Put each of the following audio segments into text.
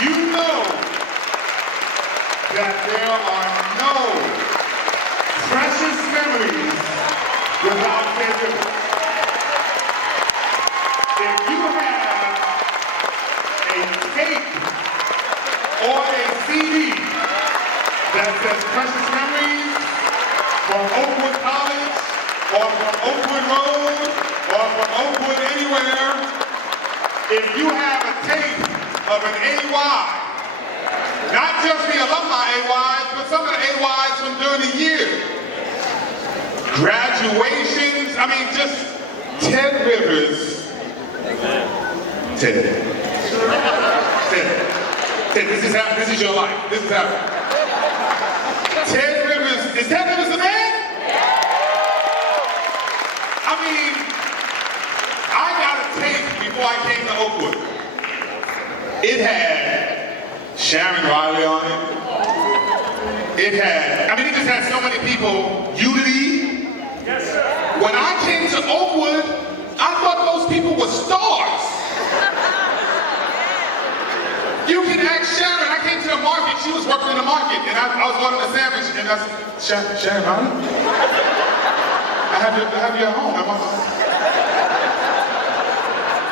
You know that there are no precious memories without Ted Rivers. If you have a tape or a CD that says Precious Memories from Oakwood College or from Oakwood Road or from Oakwood anywhere, if you have a tape of an AY, not just the alumni AYs, but some of the AYs from during the year, graduations, I mean just Ted Rivers. Ted, this is your life. This is happening. Ted Rivers, is Ted Rivers the man? I mean, I got a tape before I came to Oakwood. It had Sharon Riley on it. It had, I mean, it just had so many people. Unity. Yes, sir. When I came to Oakwood, I thought those people were stars. You can ask Sharon. I came to the market. She was working in the market, and I was ordering a sandwich, and I said, Sharon Riley? I have you at home.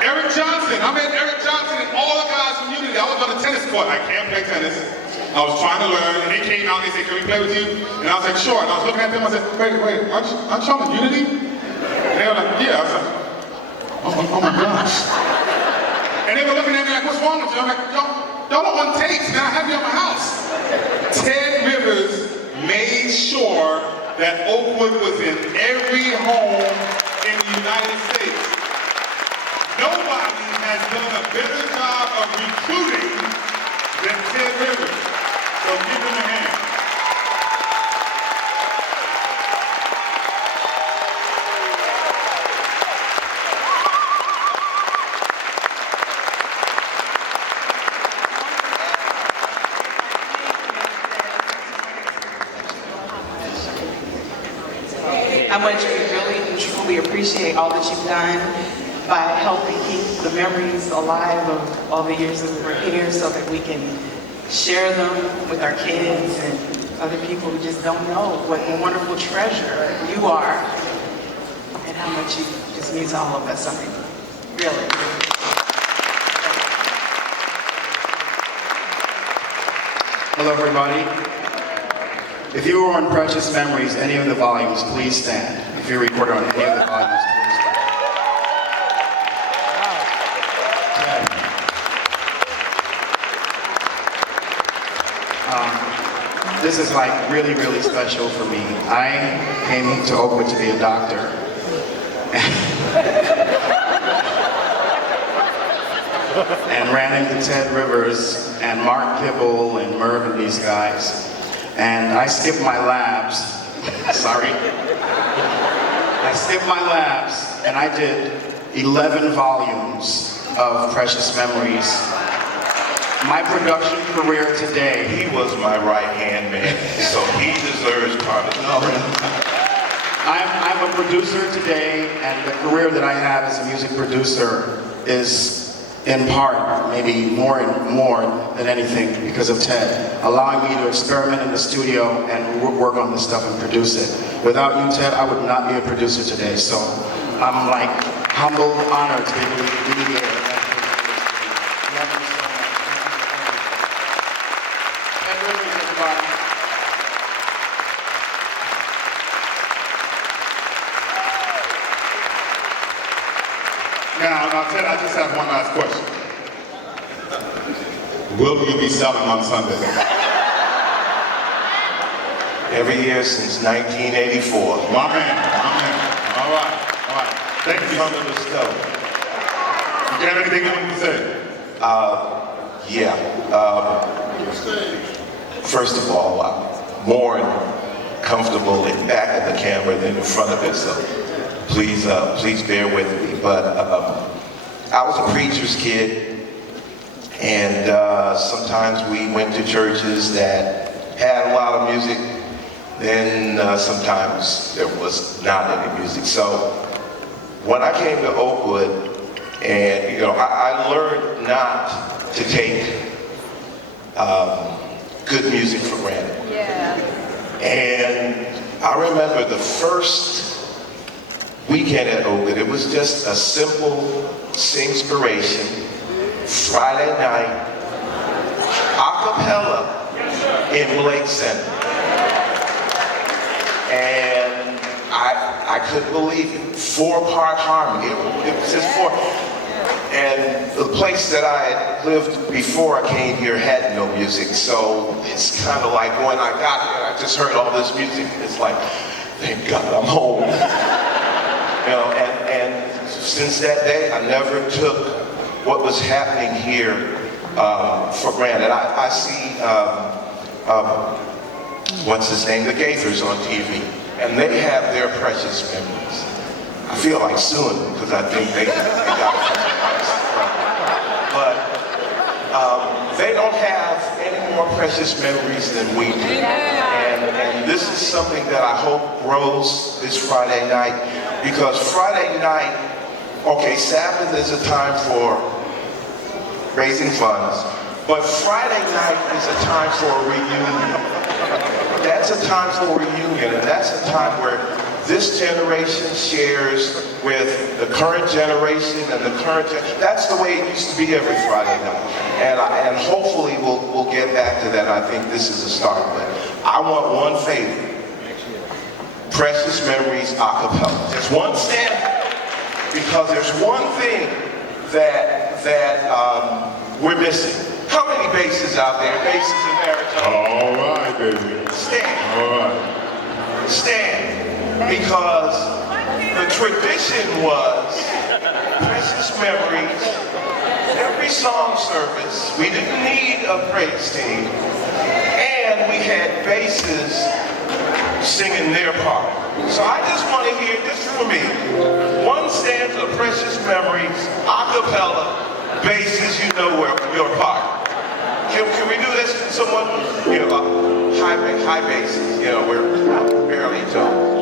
Eric Johnson. I met Eric Johnson and all the guys from Unity. I was on the tennis court. I can't play tennis. I was trying to learn, and they came out and they said, can we play with you? And I was like, sure. And I was looking at them. I said, wait, aren't you on Unity? And they were like, yeah. I was like, oh my gosh. And they were looking at me like, what's wrong with you? I'm like, y'all don't want tapes, man. I have you at my house. Ted Rivers made sure that Oakwood was in every home in the United States. Nobody has done a better job of recruiting than Ted Rivers. So give him a hand. How much we really and truly appreciate all that you've done by helping keep the memories alive of all the years that we were here so that we can share them with our kids and other people who just don't know what a wonderful treasure you are and how much you just mean to all of us. I mean, really. Hello, everybody. If you were on Precious Memories, any of the volumes, please stand. If you're recording on any of the volumes, please stand. This is like really, really special for me. I came to Oakwood to be a doctor. And ran into Ted Rivers and Mark Kibble and Merv and these guys. And I skipped my labs, sorry. I skipped my labs and I did 11 volumes of Precious Memories. My production career today. He was my right-hand man, so he deserves part of it. No, I'm a producer today, and the career that I have as a music producer is in part, maybe more and more than anything, because of Ted, allowing me to experiment in the studio and work on this stuff and produce it. Without you, Ted, I would not be a producer today, so I'm like humbled, honored to be able to be here. Love you so much. Ted Rivers, everybody. Now, Ted, I just have one last question. Will you be selling on Sunday? Every year since 1984. My man. All right. Thank you. Some of the stuff. You got anything you want to say? First of all, I'm more comfortable in back of the camera than in front of it, so please bear with me. But I was a preacher's kid, and sometimes we went to churches that had a lot of music, then sometimes there was not any music. So when I came to Oakwood, And, you know, I learned not to take good music for granted. Yeah. And I remember the first weekend at Oakwood, it was just a simple singspiration, Friday night, acapella in Blake Center. And I couldn't believe it. 4-part harmony. It was just 4. And the place that I had lived before I came here had no music, so it's kind of like when I got here, I just heard all this music. It's like, thank God I'm home. You know, and since that day, I never took what was happening here for granted. I see, what's his name, the Gaithers on TV, and they have their precious memories. I feel like suing them because I think they got it. But they don't have any more precious memories than we do. And this is something that I hope grows this Friday night, because Friday night, okay, Sabbath is a time for raising funds, but Friday night is a time for a reunion. That's a time for a reunion, and that's a time where this generation shares with the current generation and the current that's the way it used to be every Friday night. And hopefully we'll get back to that. I think this is a start. But I want one favor. Precious Memories acapella. Just one stanza. Because there's one thing that we're missing. How many basses out there? Basses in baritone. All right, baby. Stand. All right. Stand. Because the tradition was precious memories. Every song service, we didn't need a praise team, and we had basses singing their part. So I just want to hear, just for me, one stanza of Precious Memories, a cappella, basses, you know your part. Can we do this? Can someone, you know, high basses, you know, we're barely told.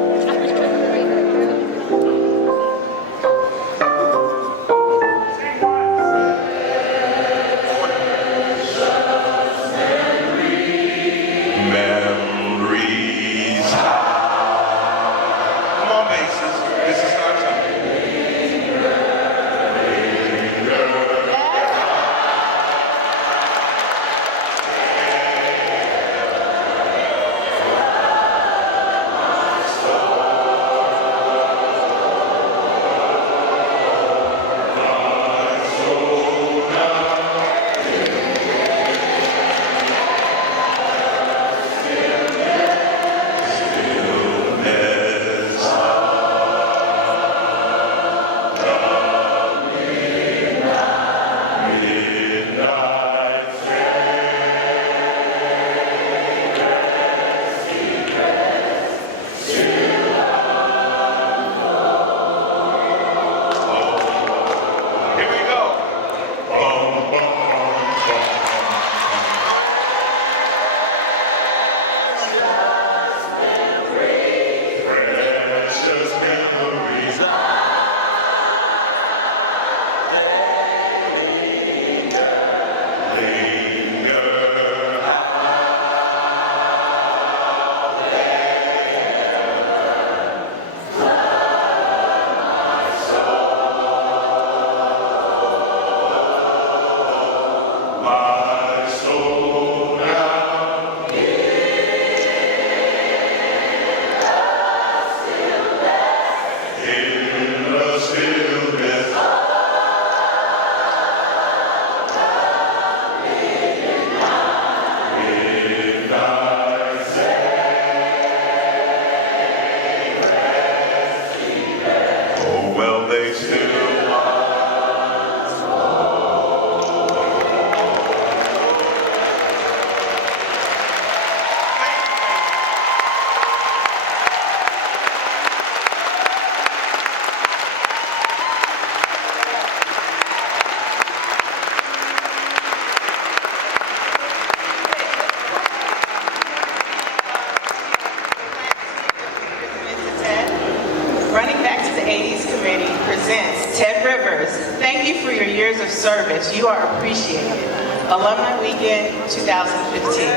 Running back to the the 80s Committee presents Ted Rivers. Thank you for your years of service. You are appreciated. Alumni Weekend 2015.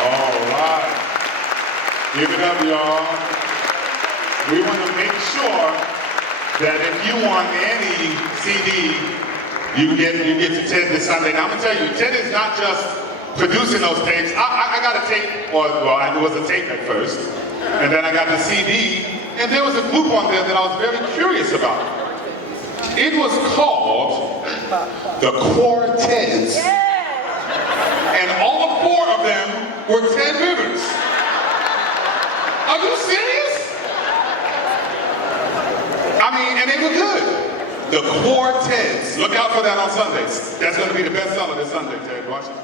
All right. Give it up, y'all. We want to make sure that if you want any CD, you get to Ted this Sunday. Now, I'm going to tell you, Ted is not just producing those tapes. I got a tape, well, it was a tape at first, and then I got the CD, and there was a group on there that I was very curious about. It was called the Quartets, and all four of them were Ted Rivers. Are you serious? I mean, and they were good. The Quartets. Look out for that on Sundays. That's going to be the best seller this Sunday, Ted. Watch it.